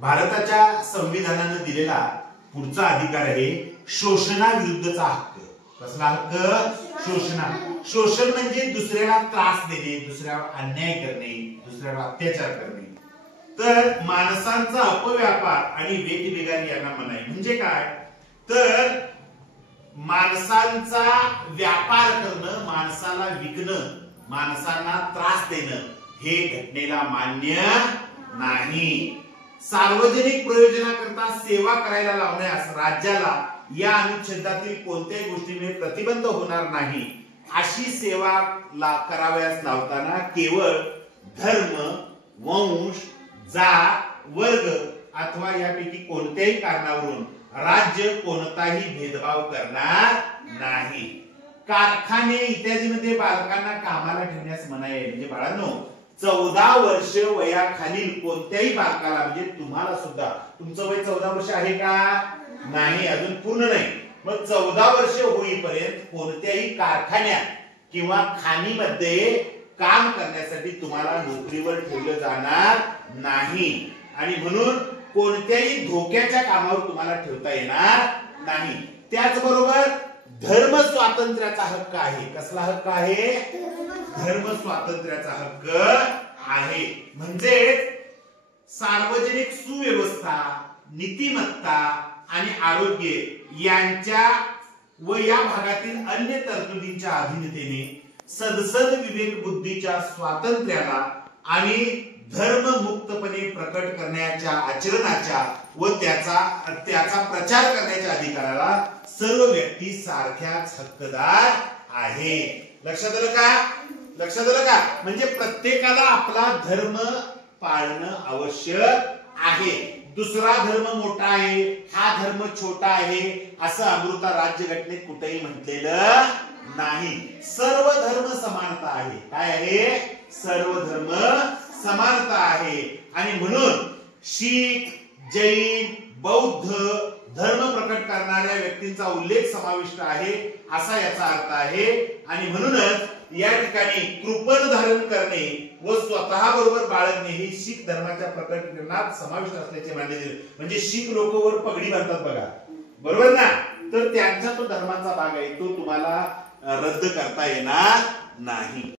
भारताच्या संविधानाने दिलेला पुढचा अधिकार आहे शोषणाविरुद्धचा हक्क. कसला हक्क? शोषण म्हणजे दुसऱ्याला त्रास देणे, दुसऱ्यावर अन्याय करणे, दुसऱ्यावर अत्याचार करणे. तर माणसांचा अपव्यापार आणि वेठबिगारी यांना मनाई. म्हणजे काय? तर माणसांचा व्यापार करणं, माणसाला विकणं, माणसांना त्रास देणं हे घटनेला मान्य नाही. सार्वजनिक प्रयोजनाकरता सेवा करायला लावण्यास राज्याला या अनुच्छेदातील कोणत्याही गोष्टीने प्रतिबंध होणार नाही. अशी सेवा करावयास लावताना केवळ धर्म, वंश, जात, वर्ग अथवा यापैकी कोणत्याही कारणावरून राज्य कोणताही भेदभाव करणार नाही. कारखाने इत्यादीमध्ये बालकांना कामाला ठेवण्यास मनाई आहे. म्हणजे बाळांनो, 14 वर्ष वयाखालील कोणत्याही बालकाला, म्हणजे तुम्हाला सुद्धा, तुमचं वय 14 वर्ष आहे का? नाही, अजून पूर्ण नाही. मग 14 वर्ष होईपर्यंत कोणत्याही कारखान्यात किंवा खाणीमध्ये काम करण्यासाठी तुम्हाला नोकरीवर ठेवलं जाणार नाही. आणि म्हणून कोणत्याही धोक्याच्या कामावर तुम्हाला ठेवता येणार नाही. त्याचबरोबर धर्म स्वातंत्र्याचा हक्क आहे. कसला हक्क आहे? धर्म स्वातंत्र्याचा हक्क आहे. म्हणजे सार्वजनिक सुव्यवस्था, नीतिमत्ता आणि आरोग्य यांच्या व या भागातील अन्य तरतुदींच्या अधीनतेने सदसद विवेक बुद्धीच्या स्वातंत्र्याला आणि धर्म मुक्तपणे प्रकट करण्याच्या आचरणाच्या व त्याचा प्रचार करण्याच्या अधिकाराला सर्व व्यक्ती सारख्याच हक्कदार आहे. लक्षात आलं का? लक्षात आलं का? म्हणजे प्रत्येकाला आपला धर्म पाळणं आवश्यक आहे. दुसरा धर्म मोठा आहे, हा धर्म छोटा आहे असं अमृता राज्यघटनेत कुठेही म्हटलेलं नाही. सर्व धर्म समानता आहे. काय आहे? सर्व धर्म समानता आहे. आणि म्हणून शीख, जैन, बौद्ध धर्म प्रकट करणाऱ्या व्यक्तींचा उल्लेख समाविष्ट आहे असा याचा अर्थ आहे. आणि म्हणूनच या ठिकाणी कृपण धारण करणे व स्वतः बरोबर बाळगणे हे शीख धर्माच्या प्रकटीकरणात समाविष्ट असल्याचे मानले गेले. म्हणजे शीख लोक वर पगडी बांधतात बघा, बरोबर ना? तर त्यांचा तो धर्माचा भाग आहे, तो तुम्हाला रद्द करता येणार नाही.